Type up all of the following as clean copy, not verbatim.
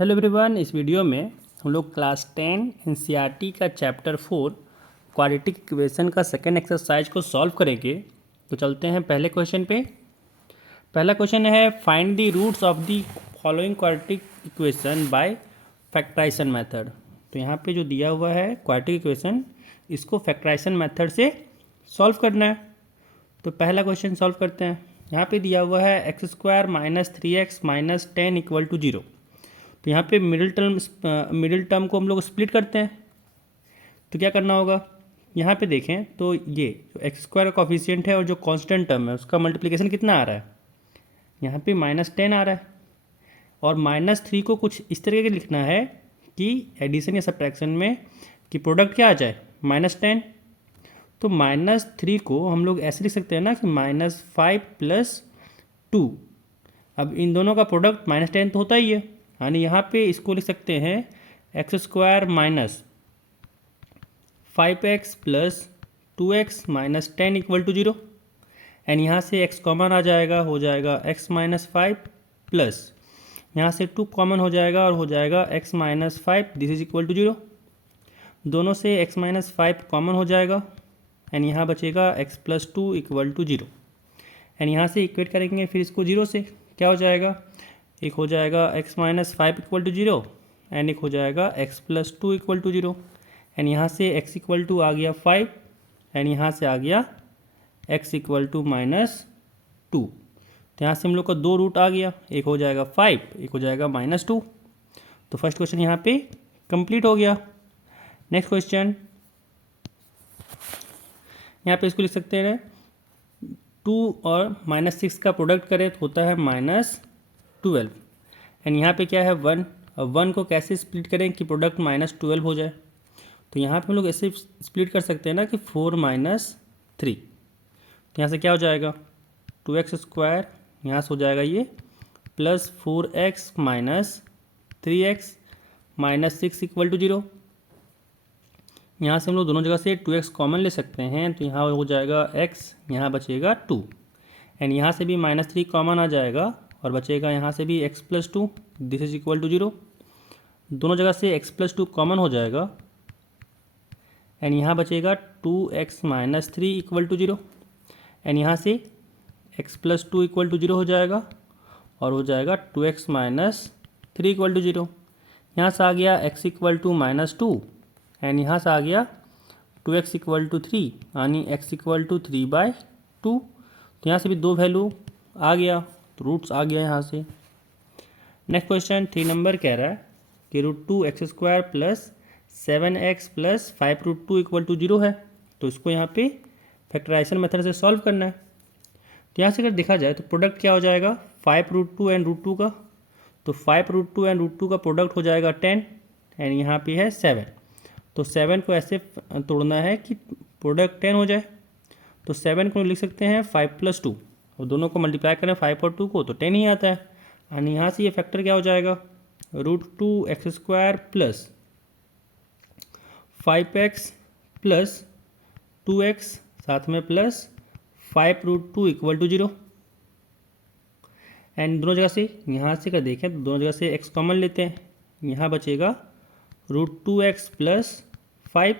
Hello everyone, इस video में हम लोग क्लास 10 एनसीईआरटी का चैप्टर 4 क्वाड्रेटिक इक्वेशन का सेकेंड एक्सरसाइज को सॉल्व करेंगे। तो चलते हैं पहले क्वेश्चन पे। पहला क्वेश्चन है find the roots of the following quadratic equation by factorisation method. तो यहाँ पे जो दिया हुआ है क्वाड्रेटिक इक्वेशन, इसको फैक्टराइजेशन मेथड से सॉल्व करना है। तो पहला क्वेश्चन सॉल्व करते हैं। यहाँ पे दिया हुआ है X square minus 3x minus 10 equal to 0। तो यहाँ पे मिडिल टर्म को हम लोग स्प्लिट करते हैं। तो क्या करना होगा, यहाँ पे देखें तो ये जो एक्स स्क्वायर का कॉफिशिएंट है और जो कांस्टेंट टर्म है उसका मल्टीप्लिकेशन कितना आ रहा है, यहाँ पे -10 आ रहा है। और -3 को कुछ इस तरीके से लिखना है कि एडिशन या सब्ट्रैक्शन में कि प्रोडक्ट क्या आ जाए, -10। तो -3 को हम लोग ऐसे लिख सकते हैं ना कि -5 + 2। अब इन दोनों का प्रोडक्ट -10 तो होता ही है, यानी यहाँ पे इसको लिख सकते हैं X square minus 5x + 2x minus 10 equal to 0। And यहाँ से x कॉमन आ जाएगा, हो जाएगा x माइनस 5 प्लस यहाँ से 2 कॉमन हो जाएगा और हो जाएगा x minus 5, this is equal to 0। दोनों से x माइनस 5 कॉमन हो जाएगा एंड यहाँ बचेगा x + 2 इक्वल टू 0। एंड यहाँ से इक्वेट करेंगे फिर इसको 0 से, क्या हो जाएगा, एक हो जाएगा x minus 5 equal to 0 and एक हो जाएगा x + 2 इक्वल टू 0। एंड यहाँ से x इक्वल टू आ गया 5 एंड यहाँ से आ गया x इक्वल टू -2। तो यहाँ से हम लोग का 2 रूट आ गया, एक हो जाएगा 5, एक हो जाएगा -2। तो फर्स्ट क्वेश्चन यहाँ पे कंप्लीट हो गया। नेक्स्ट क्वेश्चन, यहाँ पे इसको लिख सकते हैं 2 और -6 का प्रोडक्ट करें तो होता है -12। एंड यहाँ पे क्या है 1। अब 1 को कैसे स्प्लिट करें कि प्रोडक्ट -12 हो जाए। तो यहाँ पे हम लोग ऐसे स्प्लिट कर सकते हैं ना कि 4 - 3। तो यहाँ से क्या हो जाएगा 2x स्क्वायर, यहाँ से हो जाएगा ये plus 4x minus 3x minus 6 equal to 0। यहाँ से हम लोग दोनों जगह से 2x कॉमन ले सकते हैं, तो यहाँ हो जाएगा x, यहाँ बचेगा 2। एंड यहाँ से भी -3 कॉमन आ जाएगा और बचेगा यहाँ से भी x + 2, this is equal to 0। दोनों जगह से x + 2 कॉमन हो जाएगा एंड यहाँ बचेगा 2x - 3 इक्वल टू 0। एंड यहाँ से x + 2 इक्वल टू 0 हो जाएगा और हो जाएगा 2x - 3 इक्वल टू 0। यहाँ से आ गया x इक्वल टू -2 एंड यहाँ से आ गया 2x इक्वल टू 3, यानी x इक्वल टू 3/2। तो यहाँ से भी 2 वैल्यू आ गया, तो रूट्स आ गया यहाँ से। नेक्स्ट क्वेश्चन 3 नंबर कह रहा है कि √2x² plus 7x plus 5√2 equal to 0 है। तो इसको यहाँ पे फैक्टराइजेशन मेथड से सॉल्व करना है। तो यहाँ से अगर देखा जाए तो प्रोडक्ट क्या हो जाएगा 5√2 एंड √2 का। तो 5√2 एंड √2 का प्रोडक्ट हो जाएगा 10 एंड यहाँ पे है 7। तो 7 को ऐसे तोड़ना है कि प्रोडक्ट 10 हो जाए। तो 7 को लिख सकते हैं 5 + 2 और दोनों को मल्टीप्लाई करें 5 और 2 को तो 10 ही आता है। यानी यहाँ से ये फैक्टर क्या हो जाएगा √2x² plus 5x plus 2x साथ में प्लस 5√2 इक्वल टू 0। एंड दोनों जगह से यहाँ से अगर देखें तो दोनों जगह से x कॉमन लेते हैं, यहाँ बचेगा √2x प्लस 5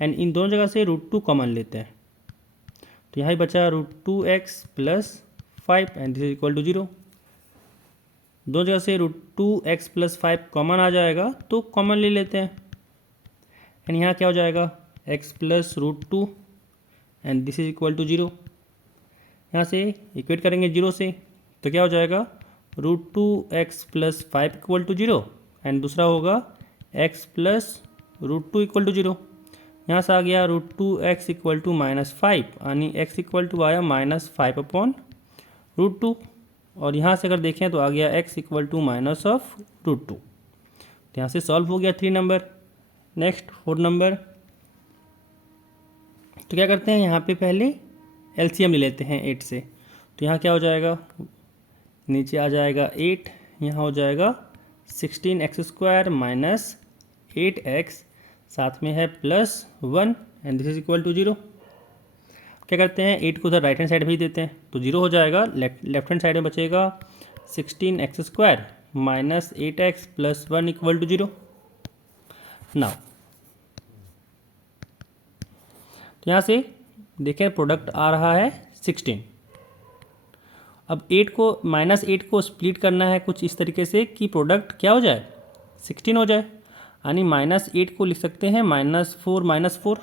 एंड इन दोनों जगह से √2 कॉमन लेते हैं, तो यहाँ ही बचा √2x plus 5 and this is equal to 0। दोनों जगह से √2x प्लस 5 कॉमन आ जाएगा तो कॉमन ले लेते हैं एंड यहाँ क्या हो जाएगा x plus √2 and this is equal to 0। यहाँ से इक्वेट करेंगे 0 से तो क्या हो जाएगा √2x plus 5 equal to 0 and दूसरा होगा x प्लस √2 इक्वल टू 0। यहाँ से आ गया √2x इक्वल टू -5, यानी x इक्वल टू आया -5/√2। और यहाँ से अगर देखें तो आ गया x इक्वल टू -√2। तो यहाँ से सॉल्व हो गया 3 नंबर। नेक्स्ट 4 नंबर, तो क्या करते हैं यहाँ पे पहले एलसीएम ले लेते हैं 8 से। तो यहाँ क्या हो जाएगा, नीचे आ जाएगा 8, यहाँ हो जाएगा 16x² माइनस 8x साथ में है +1 and this is equal to 0। क्या करते हैं 8 को उधर राइट हैंड साइड भेज देते हैं तो 0 हो जाएगा। लेफ्ट हैंड साइड में बचेगा 16x² minus 8x plus 1 equal to 0। Now तो यहाँ से देखें प्रोडक्ट आ रहा है 16। अब 8 को -8 को स्प्लिट करना है कुछ इस तरीके से कि प्रोडक्ट क्या हो जाए 16 हो जाए, यानी -8 को लिख सकते हैं -4।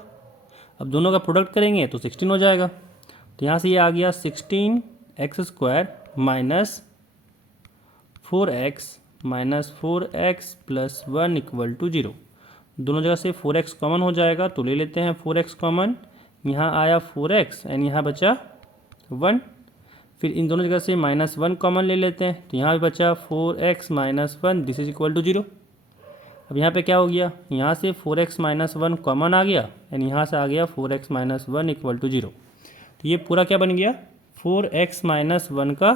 अब दोनों का प्रोडक्ट करेंगे तो 16 हो जाएगा। तो यहाँ से ये आ गया 16x² minus 4x plus 1 equal to 0। दोनों जगह से 4x कॉमन हो जाएगा तो ले लेते हैं 4x कॉमन। यहाँ आया 4x एंड यहाँ बचा 1। फिर इन दोनों जगह से -1 कॉमन ले लेते हैं तो यहाँ भी बचा 4x minus 1, this is equal to 0। अब यहाँ पे क्या हो गया, यहाँ से 4x माइनस 1 कॉमन आ गया एंड यहाँ से आ गया 4x माइनस 1 इक्वल टू 0। तो ये पूरा क्या बन गया 4x माइनस 1 का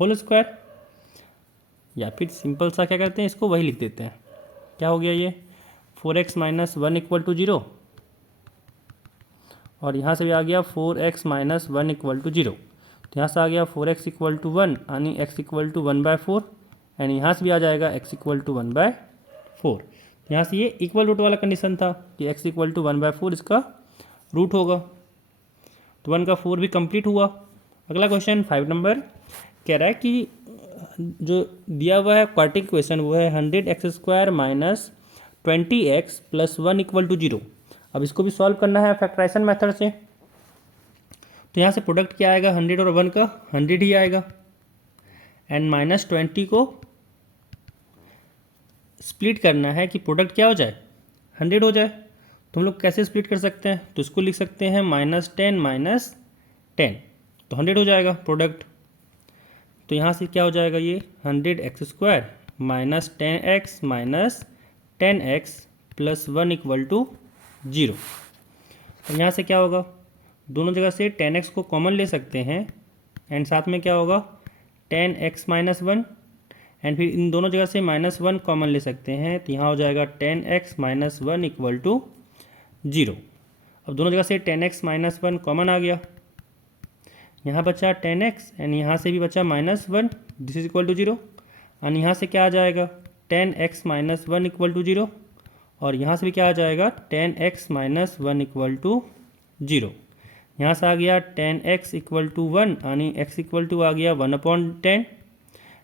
होल स्क्वायर, या फिर सिंपल सा क्या करते हैं इसको वही लिख देते हैं। क्या हो गया ये 4x माइनस 1 इक्वल टू 0 और यहाँ से भी आ गया 4x माइनस 1 इक्वल टू 0। तो यहाँ से आ गया 4x इक्वल टू 1 यानी x इक्वल टू 1/4 एंड यहाँ से भी आ जाएगा x इक्वल टू 1/4। तो यहाँ से ये इक्वल रूट वाला कंडीशन था कि x इक्वल टू 1/4 इसका रूट होगा। तो 1 का 4 भी कंप्लीट हुआ। अगला क्वेश्चन 5 नंबर कह रहा है कि जो दिया हुआ है क्वाड्रेटिक इक्वेशन वो है 100x² minus 20x plus 1 equal to 0। अब इसको भी सॉल्व करना है फैक्टराइजेशन मेथड से। तो यहाँ से प्रोडक्ट क्या आएगा 100 और 1 का 100 ही आएगा एंड -20 को स्प्लिट करना है कि प्रोडक्ट क्या हो जाए 100 हो जाए। तो हम लोग कैसे स्प्लिट कर सकते हैं, तो इसको लिख सकते हैं -10 तो 100 हो जाएगा प्रोडक्ट। तो यहाँ से क्या हो जाएगा ये 100x² minus 10x minus 10x plus 1 equal to 0। और यहाँ से क्या होगा दोनों जगह से 10x को कॉमन ले सकते हैं एंड साथ में क्या होगा 10x माइनस 1 एंड फिर इन दोनों जगह से -1 कॉमन ले सकते हैं तो यहाँ हो जाएगा 10x माइनस 1 इक्वल टू 0। अब दोनों जगह से 10x माइनस 1 कॉमन आ गया, यहाँ बचा 10x एंड यहाँ से भी बचा -1, this is equal to 0। And यहाँ से क्या आ जाएगा 10x माइनस 1 इक्वल टू 0 और यहाँ से भी क्या आ जाएगा 10x माइनस 1 इक्वल टू 0। यहाँ से आ गया 10x इक्वल टू 1 यानी x इक्वल टू आ गया 1/10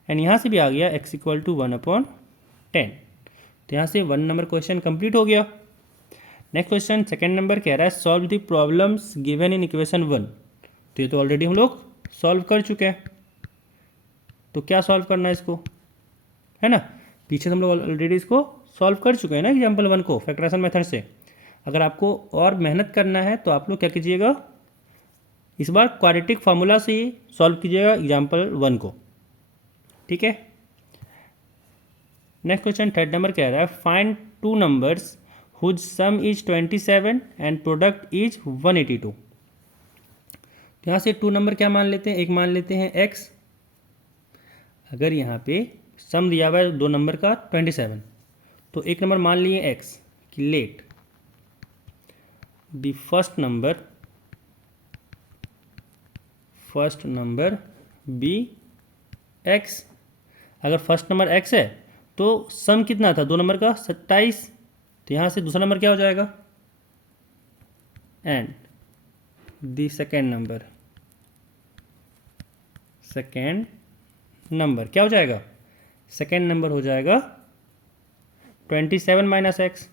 एंड यहाँ से भी आ गया x इक्वल टू 1/10। तो यहाँ से 1 नंबर क्वेश्चन कंप्लीट हो गया। नेक्स्ट क्वेश्चन 2nd नंबर कह रहा है solve the problems given in equation 1। तो ये तो ऑलरेडी हम लोग सॉल्व कर चुके हैं, तो क्या सॉल्व करना है इसको, है ना। पीछे हम लोग ऑलरेडी इसको सॉल्व कर चुके हैं ना एग्जाम्पल 1 को फैक्टराइजेशन मेथड से। अगर आपको और मेहनत करना है तो आप लोग क्या कीजिएगा इस बार क्वाड्रेटिक फार्मूला से ही सॉल्व कीजिएगा एग्जाम्पल 1 को, ठीक है। नेक्स्ट क्वेश्चन 3rd नंबर कह रहा है find 2 numbers whose sum is 27 and product is 182। तो यहाँ से 2 नंबर क्या मान लेते हैं, एक मान लेते हैं x। अगर यहाँ पे सम दिया हुआ है 2 नंबर का 27 तो एक नंबर मान लिए x कि let the first number be x। अगर फर्स्ट नंबर x है तो सम कितना था 2 नंबर का 27, तो यहाँ से दूसरा नंबर क्या हो जाएगा एंड द सेकेंड नंबर क्या हो जाएगा, सेकेंड नंबर हो जाएगा 27 माइनस x।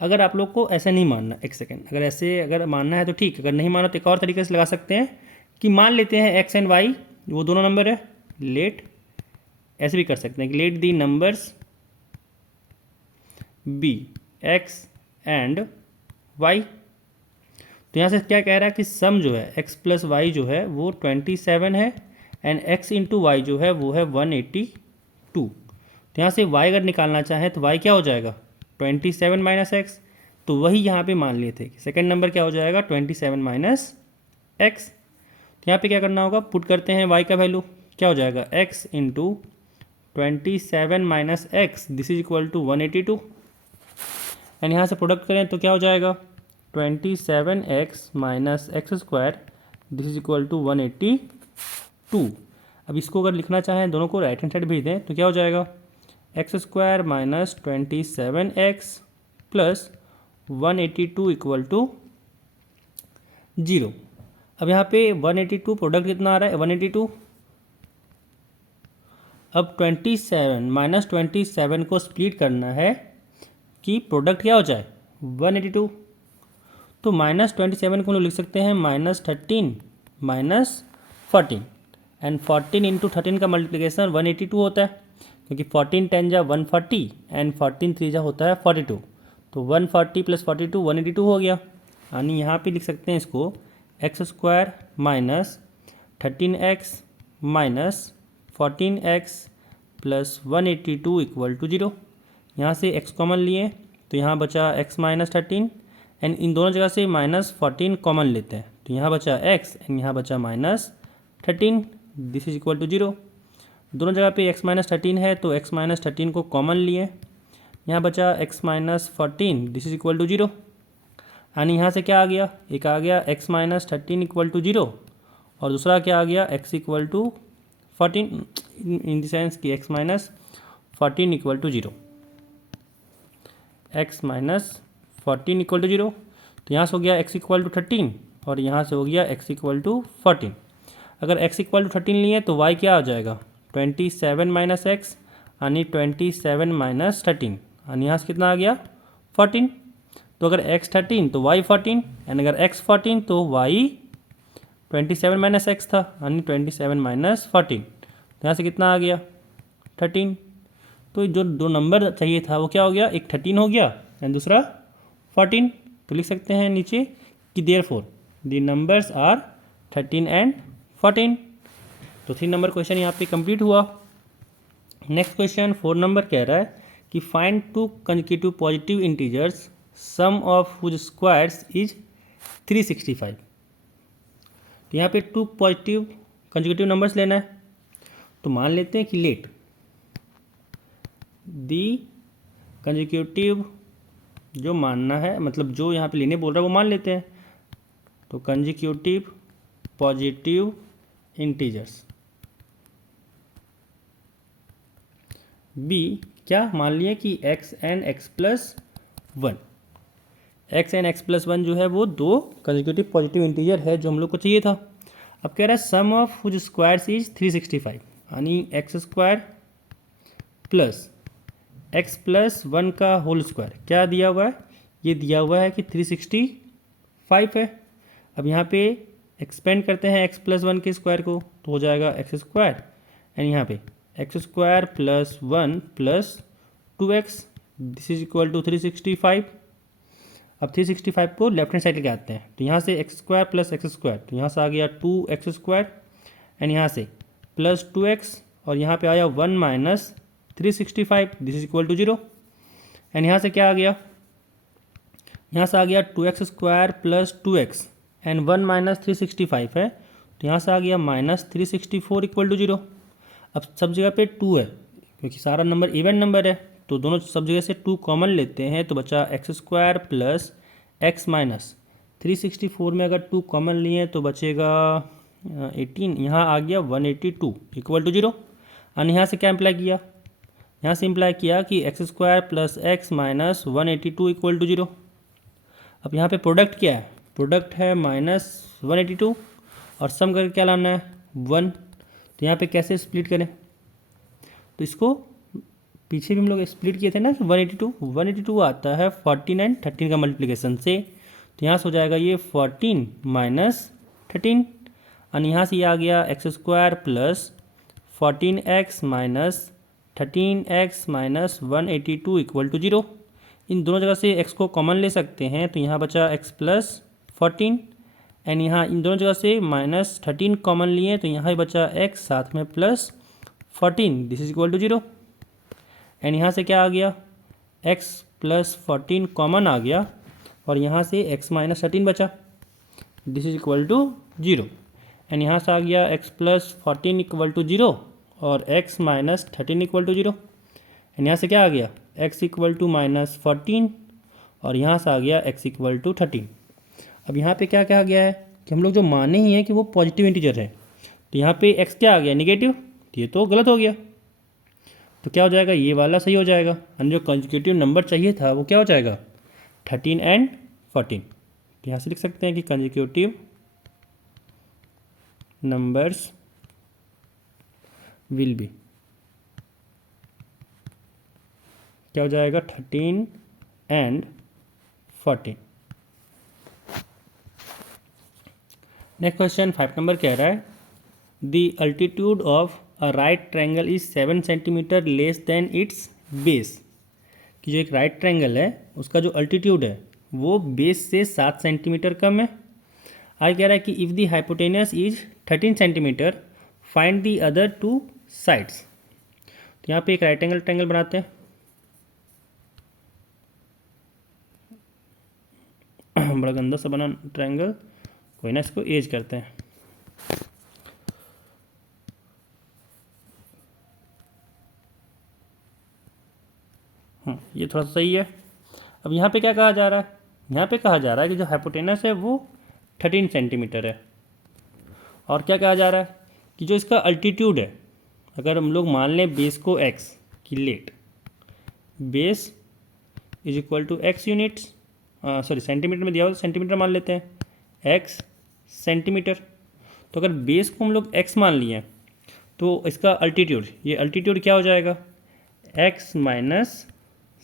अगर आप लोग को ऐसे नहीं मानना, एक सेकेंड, अगर ऐसे अगर मानना है तो ठीक, अगर नहीं मानो तो एक और तरीके से लगा सकते हैं कि मान लेते हैं x एंड y वो दोनों नंबर है, लेट ऐसे भी कर सकते हैं कि let the numbers be x and y। तो यहाँ से क्या कह रहा है कि सम जो है x प्लस वाई जो है वो 27 है एंड x इंटू वाई जो है वो है 182। तो यहाँ से y अगर निकालना चाहें तो y क्या हो जाएगा 27 माइनस एक्स। तो वही यहाँ पे मान लिए थे कि सेकेंड नंबर क्या हो जाएगा 27 माइनस एक्स। तो यहाँ पे क्या करना होगा, पुट करते हैं y का वैल्यू, क्या हो जाएगा x into 27 minus x, this is equal to 182 and यहाँ से प्रोडक्ट करें तो क्या हो जाएगा 27x minus x square, this is equal to 182। अब इसको अगर लिखना चाहें दोनों को राइट हैंड साइड भेज दें तो क्या हो जाएगा, x square minus 27x plus 182 equal to 0। अब यहाँ पे 182 प्रोडक्ट कितना आ रहा है 182। अब 27 माइनस 27 को स्प्लिट करना है कि प्रोडक्ट क्या हो जाए 182। तो माइनस 27 को हम लोग लिख सकते हैं -13 माइनस 14 एंड 14 इंटू 13 का मल्टीप्लिकेशन 182 होता है, क्योंकि 14 10 जा 140 एंड 14 3 जा होता है 42। तो 140 प्लस 42 182 हो गया। यानी यहाँ पे लिख सकते हैं इसको x square minus 13x minus 14x plus 182 equal to 0। यहाँ से x कॉमन लिए तो यहाँ बचा x माइनस 13 एंड इन दोनों जगह से -14 कॉमन लेते हैं तो यहाँ बचा x एंड यहाँ बचा -13, दिस इज इक्वल टू 0। दोनों जगह पे x माइनस 13 है तो x माइनस 13 को कॉमन लिए, यहाँ बचा x minus 14, this is equal to 0। यानी यहाँ से क्या आ गया, एक आ गया x माइनस 13 इक्वल टू 0 और दूसरा क्या आ गया x equal to 14 in the sense कि x minus 14 equal to 0, x minus 14 equal to 0। तो यहाँ से हो गया x इक्वल टू 13 और यहाँ से हो गया x इक्वल टू 14। अगर x इक्वल टू 13 लिए तो y क्या आ जाएगा 27 माइनस एक्स यानी 27 माइनस 13 यानी यहाँ से कितना आ गया 14। तो अगर x 13 तो y 14 एंड अगर x 14 तो y 27 माइनस एक्स था यानी 27 माइनस 14। तो यहाँ से कितना आ गया 13। तो जो दो नंबर चाहिए था वो क्या हो गया, एक 13 हो गया एंड दूसरा 14। तो लिख सकते हैं नीचे कि therefore the numbers are 13 and 14। तो 3 नंबर क्वेश्चन यहाँ पे कंप्लीट हुआ। नेक्स्ट क्वेश्चन 4 नंबर कह रहा है कि find 2 consecutive positive integers sum of whose squares is 365। तो यहाँ पे 2 पॉजिटिव कंसेक्यूटिव नंबर्स लेना है। तो मान लेते हैं कि लेट दी कंसेक्यूटिव, जो मानना है मतलब जो यहाँ पे लेने बोल रहा है वो मान लेते हैं। तो कंसेक्यूटिव पॉजिटिव इंटीजर्स बी क्या मान लिए कि x and x plus 1, x and x plus 1 जो है वो 2 कंसेक्यूटिव पॉजिटिव इंटीजर है जो हम लोग को चाहिए था। अब कह रहा है सम ऑफ हुज स्क्वायर्स इज 365 यानी x square plus x plus 1 का होल स्क्वायर क्या दिया हुआ है, ये दिया हुआ है कि 365 है। अब यहाँ पे एक्सपेंड करते हैं x प्लस 1 के स्क्वायर को तो हो जाएगा एक्स स्क्वायर एंड यहाँ पे x square plus 1 plus 2x, this is equal to 365। अब 365 को लेफ्ट हैंड साइड लेके आते हैं तो यहाँ से x square plus x square तो यहाँ से आ गया 2x स्क्वायर एंड यहाँ से प्लस 2x और यहाँ पे आया 1 minus 365, this is equal to 0। And यहाँ से क्या आ गया, यहाँ से आ गया 2x square plus 2x and 1 minus 365 है तो यहाँ से आ गया माइनस 364 इक्वल टू 0। अब सब जगह पे 2 है क्योंकि सारा नंबर इवन नंबर है तो दोनों सब जगह से 2 कॉमन लेते हैं तो बचा x square plus x minus 364 में अगर 2 कॉमन लिए तो बचेगा 18, यहाँ आ गया 182 इक्वल टू 0। और यहाँ से क्या इम्प्लाई किया, यहाँ से इम्प्लाई किया कि x square plus x minus 182 equal to 0। अब यहाँ पे प्रोडक्ट क्या है, प्रोडक्ट है -182 और सम करके क्या लाना है 1। तो यहाँ पे कैसे स्प्लिट करें, तो इसको पीछे भी हम लोग स्प्लिट किए थे ना कि 182 आता है 14 एंड 13 का मल्टीप्लिकेशन से। तो यहाँ से हो जाएगा ये 14 माइनस 13 और यहाँ से ये आ गया x square plus 14x minus 13x minus 182 equal to 0। इन दोनों जगह से x को कॉमन ले सकते हैं तो यहाँ बचा x प्लस 14 एंड यहाँ इन दोनों जगह से माइनस 13 कॉमन लिए तो यहाँ बचा x साथ में plus 14, this is equal to 0। And यहाँ से क्या आ गया x प्लस 14 कॉमन आ गया और यहाँ से x माइनस 13 बचा, this is equal to 0। And यहाँ से आ गया x प्लस 14 इक्वल टू 0 और x minus 13 equal to 0। And यहाँ से क्या आ गया x इक्वल टू माइनस 14 और यहाँ से आ गया x इक्वल टू 13। अब यहाँ पे क्या कहा गया है कि हम लोग जो माने ही हैं कि वो पॉजिटिव इंटीजर है तो यहाँ पे x क्या आ गया, नेगेटिव, तो ये तो गलत हो गया। तो क्या हो जाएगा, ये वाला सही हो जाएगा। और जो कंसेक्यूटिव नंबर चाहिए था वो क्या हो जाएगा, 13 एंड 14। तो यहाँ से लिख सकते हैं कि कंसेक्यूटिव नंबर्स विल बी, क्या हो जाएगा, 13 एंड 14। नेक्स्ट क्वेश्चन 5 नंबर कह रहा है the altitude of a right triangle is 7 centimetre less than it's base. कि जो एक राइट ट्रायंगल है उसका जो अल्टीट्यूड है वो बेस से 7 सेंटीमीटर कम है। आगे कह रहा है कि if the hypotenuse is 13 centimetre find the other 2 sides. तो यहाँ पे एक राइट एंगल ट्रायंगल बनाते हैं। बड़ा गंदा सा बना ट्रायंगल, कोई ना, इसको एज करते हैं। ये थोड़ा सा सही है। अब यहाँ पे क्या कहा जा रहा है, यहाँ पे कहा जा रहा है कि जो हाइपोटेनस है वो 13 सेंटीमीटर है, और क्या कहा जा रहा है कि जो इसका अल्टीट्यूड है, अगर हम लोग मान लें बेस को x की let, base is equal to x units, sorry centimetre में दिया हुआ तो सेंटीमीटर मान लेते हैं, x सेंटीमीटर। तो अगर बेस को हम लोग x मान लिए तो इसका अल्टीट्यूड, ये अल्टीट्यूड क्या हो जाएगा, x माइनस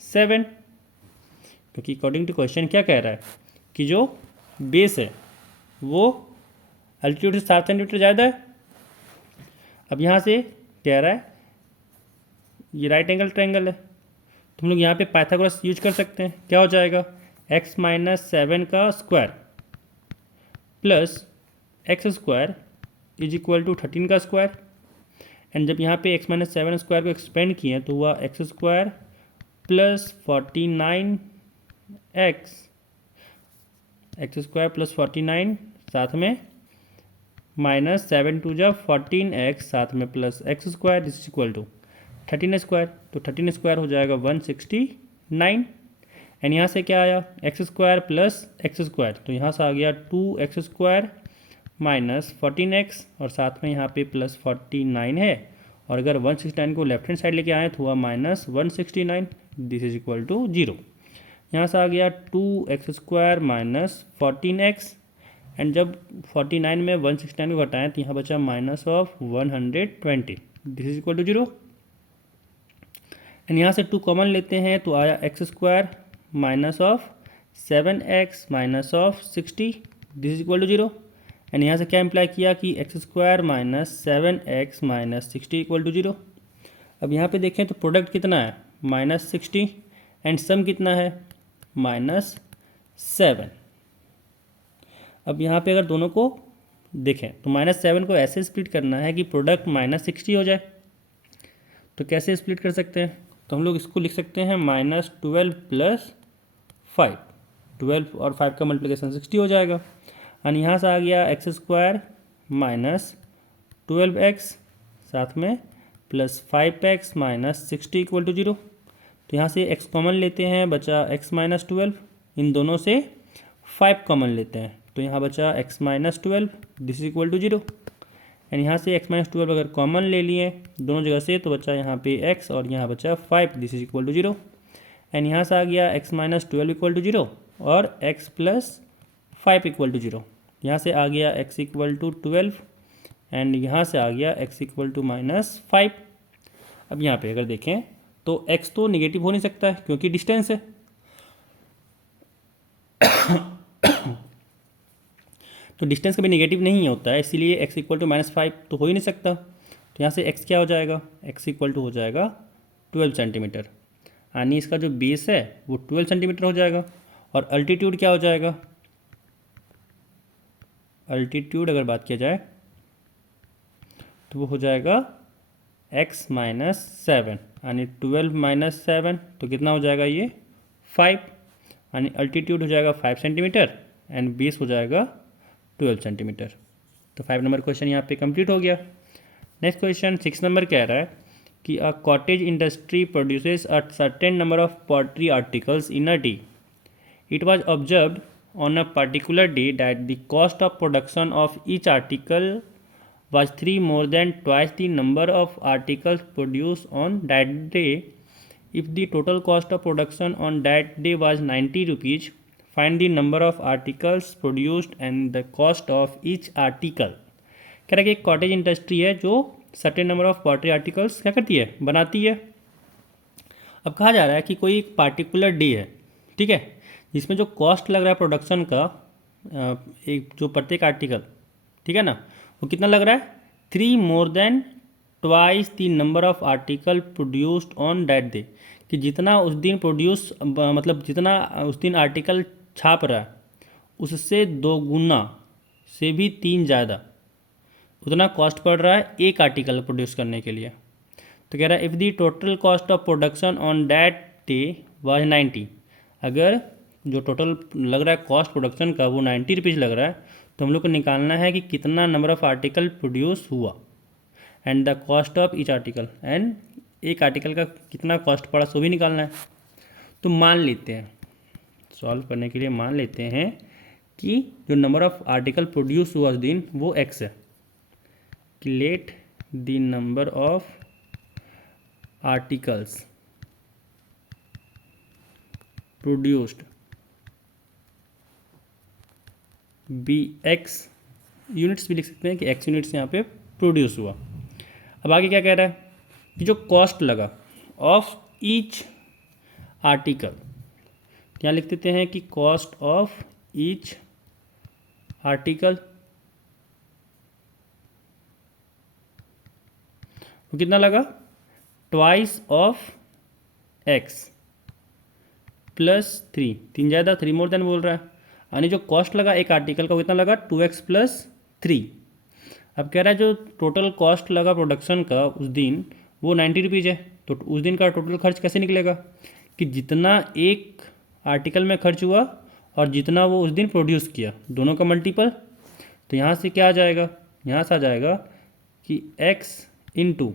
7, क्योंकि अकॉर्डिंग टू क्वेश्चन क्या कह रहा है कि जो बेस है वो अल्टीट्यूड से 7 सेंटीमीटर ज़्यादा है। अब यहाँ से कह रहा है ये राइट एंगल ट्रायंगल है, तो हम लोग यहाँ पे पाइथागोरस यूज कर सकते हैं। क्या हो जाएगा, x माइनस 7 का square plus x square is equal to 13 का स्क्वायर। एंड जब यहाँ पे x माइनस 7 स्क्वायर को एक्सपेंड किए तो हुआ x square plus 49 x square plus 49, साथ में माइनस 7 टू जा 14x, साथ में plus x square, this is equal to 13 square. तो 13 स्क्वायर हो जाएगा 169। एंड यहाँ से क्या आया, x square plus x square, तो यहाँ से आ गया 2x स्क्वायर माइनस 14x, और साथ में यहाँ पे प्लस 49 है। और अगर 169 को लेफ्ट हैंड साइड लेके आए तो हुआ minus 169, this is equal to 0। यहाँ से आ गया 2x square minus 14x, and जब 49 में 169 को घटाएं तो यहाँ बचा minus of 120, this is equal to 0। And यहाँ से 2 कॉमन लेते हैं तो आया x square minus of 7x minus of 60, this is equal to 0। And यहाँ से क्या इम्प्लाई किया कि x square minus 7x minus 60 equal to 0। अब यहाँ पे देखें तो प्रोडक्ट कितना है, माइनस 60, एंड सम कितना है, माइनस 7। अब यहाँ पे अगर दोनों को देखें तो माइनस 7 को ऐसे स्प्लिट करना है कि प्रोडक्ट माइनस 60 हो जाए। तो कैसे स्प्लिट कर सकते हैं, तो हम लोग इसको लिख सकते हैं माइनस 12 प्लस 5, 12 और 5 का मल्टीप्लिकेशन 60 हो जाएगा। और यहाँ से आ गया एक्स स्क्वायर माइनस 12x, साथ में plus 5x minus 60 equal to 0। तो यहाँ से x कॉमन लेते हैं, बचा x माइनस 12, इन दोनों से 5 कॉमन लेते हैं तो यहाँ बचा x minus 12, this is equal to 0। And यहाँ से x माइनस 12 अगर कॉमन ले लिए दोनों जगह से तो बचा यहाँ पे x और यहाँ बचा 5, this is equal to 0। And यहाँ से आ गया x माइनस 12 इक्वल टू 0 और x प्लस 5 इक्वल टू 0। यहाँ से आ गया x इक्वल टू 12, एंड यहाँ से आ गया x इक्वल टू माइनस 5। अब यहाँ पे अगर देखें तो x तो निगेटिव हो नहीं सकता है क्योंकि डिस्टेंस है। तो डिस्टेंस कभी नेगेटिव नहीं होता है, इसीलिए x इक्वल टू माइनस 5 तो हो ही नहीं सकता। तो यहाँ से x क्या हो जाएगा, x इक्वल टू हो जाएगा 12 सेंटीमीटर, यानी इसका जो बेस है वो 12 सेंटीमीटर हो जाएगा। और अल्टीट्यूड क्या हो जाएगा, अल्टीट्यूड अगर बात किया जाए तो वो हो जाएगा x माइनस 7, यानी 12 माइनस 7 तो कितना हो जाएगा ये 5, यानी अल्टीट्यूड हो जाएगा 5 सेंटीमीटर एंड बेस हो जाएगा 12 सेंटीमीटर। तो 5 नंबर क्वेश्चन यहाँ पे कंप्लीट हो गया। नेक्स्ट क्वेश्चन 6 नंबर कह रहा है कि a cottage industry produces a certain number of pottery articles in a day. It was observed on a particular day that the cost of production of each article was 3 more than twice the number of articles produced on that day. If the total cost of production on that day was 90 rupees, find the number of articles produced and the cost of each article. कह रहा है कि एक cottage industry है जो certain number of pottery articles क्या करती है, बनाती है। अब कहा जा रहा है कि कोई एक पार्टिकुलर डे है, ठीक है, जिसमें जो कॉस्ट लग रहा है प्रोडक्शन का एक जो प्रत्येक आर्टिकल, ठीक है ना, वो कितना लग रहा है, 3 more than twice the number of article produced on that day, कि जितना उस दिन प्रोड्यूस मतलब जितना उस दिन आर्टिकल छाप रहा है उससे 2 गुना से भी 3 ज़्यादा उतना कॉस्ट पड़ रहा है एक आर्टिकल प्रोड्यूस करने के लिए। तो कह रहा है if the total cost of production on that day was 90, अगर जो टोटल लग रहा है कॉस्ट प्रोडक्शन का वो 90 रुपीज़ लग रहा है, तो हम लोग को निकालना है कि कितना नंबर ऑफ आर्टिकल प्रोड्यूस हुआ and the cost of each article, and एक आर्टिकल का कितना कॉस्ट पड़ा सो भी निकालना है। तो मान लेते हैं, सॉल्व करने के लिए मान लेते हैं कि जो नंबर ऑफ आर्टिकल प्रोड्यूस हुआ उस दिन वो x है। Let the number of articles produced be x, units भी लिख सकते हैं कि x यूनिट्स यहाँ पे प्रोड्यूस हुआ। अब आगे क्या कह रहा है कि जो कॉस्ट लगा ऑफ ईच आर्टिकल, यहाँ लिख देते हैं कि कॉस्ट ऑफ ईच आर्टिकल वो कितना लगा, ट्वाइस ऑफ x प्लस 3, 3 ज़्यादा 3 मोर देन बोल रहा है, यानी जो कॉस्ट लगा एक आर्टिकल का वो कितना लगा 2x प्लस 3। अब कह रहा है जो टोटल कॉस्ट लगा प्रोडक्शन का उस दिन वो 90 रुपीज़ है, तो उस दिन का टोटल खर्च कैसे निकलेगा कि जितना एक आर्टिकल में खर्च हुआ और जितना वो उस दिन प्रोड्यूस किया दोनों का मल्टीपल। तो यहाँ से क्या आ जाएगा, यहाँ से आ जाएगा कि x into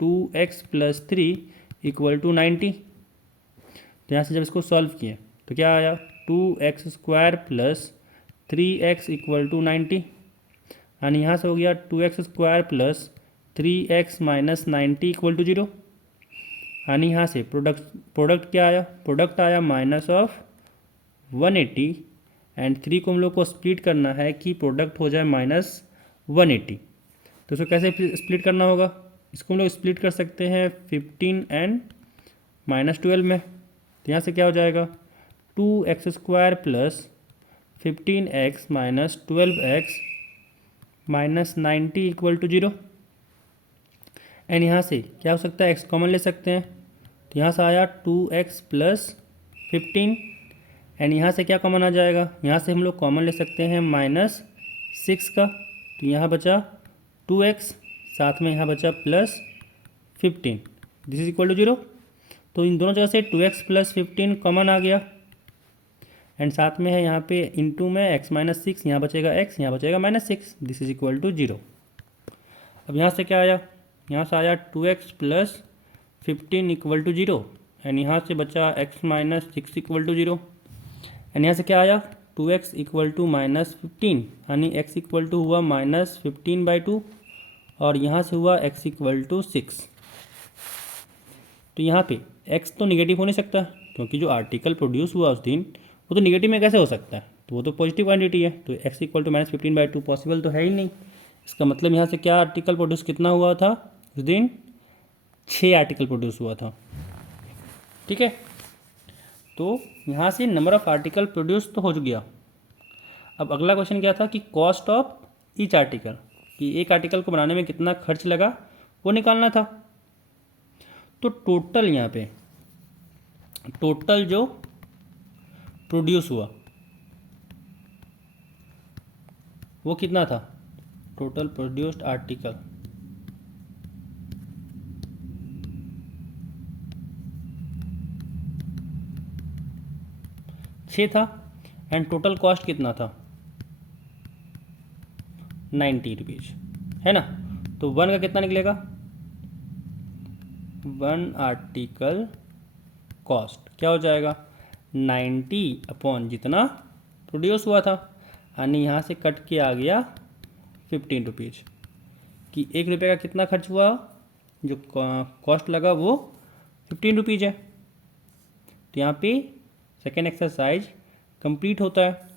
2x plus 3 equal to 90। तो यहाँ से जब इसको सॉल्व किए तो क्या आया, 2x square plus 3x equal to 90, यानी यहाँ से हो गया 2x square plus 3x minus 90 equal to 0, यानी यहाँ से प्रोडक्ट क्या आया, प्रोडक्ट आया माइनस ऑफ 180 एंड 3 को हम लोग को स्प्लिट करना है कि प्रोडक्ट हो जाए माइनस 180। तो इसको कैसे स्प्लिट करना होगा, इसको हम लोग स्प्लिट कर सकते हैं 15 एंड माइनस 12 में। तो यहाँ से क्या हो जाएगा 2x square plus 15x minus 12x minus 90 equal to 0, and यहाँ से क्या हो सकता है x कॉमन ले सकते हैं, तो यहाँ से आया 2x प्लस 15 एंड यहाँ से क्या कॉमन आ जाएगा, यहाँ से हम लोग कॉमन ले सकते हैं माइनस 6 का, तो यहाँ बचा 2x, साथ में यहाँ बचा plus 15, this is equal to 0। तो इन दोनों जगह से 2x प्लस 15 कॉमन आ गया एंड साथ में है यहाँ पे इंटू में x माइनस 6, यहाँ बचेगा x, यहाँ बचेगा minus 6, this is equal to 0। अब यहाँ से क्या आया, यहाँ से आया 2x plus 15 equal to 0 and यहाँ से बचा x minus 6 equal to 0 and यहाँ से क्या आया 2x इक्वल टू माइनस 15, यानी x इक्वल टू हुआ माइनस 15/2 और यहाँ से हुआ x इक्वल टू 6। तो यहाँ पे x तो निगेटिव हो नहीं सकता क्योंकि जो आर्टिकल प्रोड्यूस हुआ उस दिन वो तो निगेटिव में कैसे हो सकता है, तो वो तो पॉजिटिव क्वांटिटी है, तो x equal to minus 15/2 possible तो है ही नहीं। इसका मतलब यहाँ से क्या आर्टिकल प्रोड्यूस कितना हुआ था उस दिन, 6 आर्टिकल प्रोड्यूस हुआ था, ठीक है। तो यहाँ से नंबर ऑफ आर्टिकल प्रोड्यूस तो हो गया। अब अगला क्वेश्चन क्या था कि कॉस्ट ऑफ ईच आर्टिकल, कि एक आर्टिकल को बनाने में कितना खर्च लगा वो निकालना था। तो टोटल यहाँ पे टोटल जो प्रोड्यूस हुआ वो कितना था, टोटल प्रोड्यूस्ड आर्टिकल छः था एंड टोटल कॉस्ट कितना था 90 रुपीज़, है ना। तो 1 का कितना निकलेगा, 1 आर्टिकल कॉस्ट क्या हो जाएगा 90 अपॉन जितना प्रोड्यूस हुआ था, यानी यहाँ से कट के आ गया 15 रुपीज़। कि 1 रुपये का कितना खर्च हुआ, जो कॉस्ट लगा वो 15 रुपीज़ है। तो यहाँ पे सेकेंड एक्सरसाइज कंप्लीट होता है।